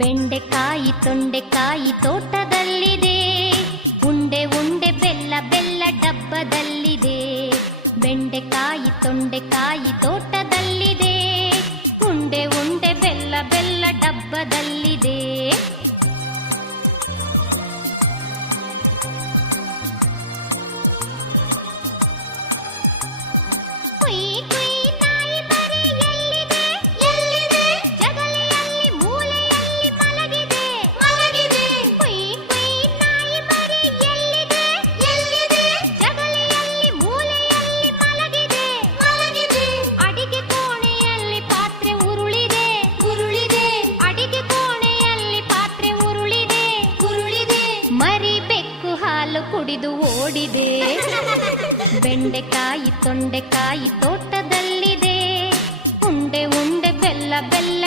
ಬೆಂಡೆಕಾಯಿ ತೊಂಡೆಕಾಯಿ ತೋಟದಲ್ಲಿದೆ, ಉಂಡೆ ಉಂಡೆ ಬೆಲ್ಲ ಬೆಲ್ಲ ಡಬ್ಬದಲ್ಲಿದೆ. ಬೆಂಡೆಕಾಯಿ ತೊಂಡೆಕಾಯಿ ತೋಟದಲ್ಲಿದೆ, ಉಂಡೆ ಉಂಡೆ ಬೆಲ್ಲ ಬೆಲ್ಲ ಡಬ್ಬದಲ್ಲಿದೆ. ಕುಯ್ ಕುಯ್ ನಾಯಿ ಮರಿ ಎಲ್ಲಿದೆ ಎಲ್ಲಿದೆ, ಜಗಲಿಯಲ್ಲಿ ಮೂಲೆಯಲ್ಲಿ ಮಲಗಿದೆ ಮಲಗಿದೆ. ಕುಯ್ ಕುಯ್ ನಾಯಿ ಮರಿ ಎಲ್ಲಿದೆ ಎಲ್ಲಿದೆ, ಜಗಲಿಯಲ್ಲಿ ಮೂಲೆಯಲ್ಲಿ ಮಲಗಿದೆ ಮಲಗಿದೆ. ಅಡಿಗೆ ಕೋಣೆಯಲ್ಲಿ ಪಾತ್ರೆ ಉರುಳಿದೆ ಉರುಳಿದೆ, ಅಡಿಗೆ ಕೋಣೆಯಲ್ಲಿ ಪಾತ್ರೆ ಉರುಳಿದೆ ಉರುಳಿದೆ. ಮರಿ ಬೆಕ್ಕು ಹಾಲು ಕುಡಿದು ಓಡಿದೆ. ಬೆಂಡೆಕಾಯಿ ತೊಂಡೆಕಾಯಿ ತೋಟದಲ್ಲಿದೆ, ಉಂಡೆ ಉಂಡೆ ಬೆಲ್ಲ ಬೆಲ್ಲ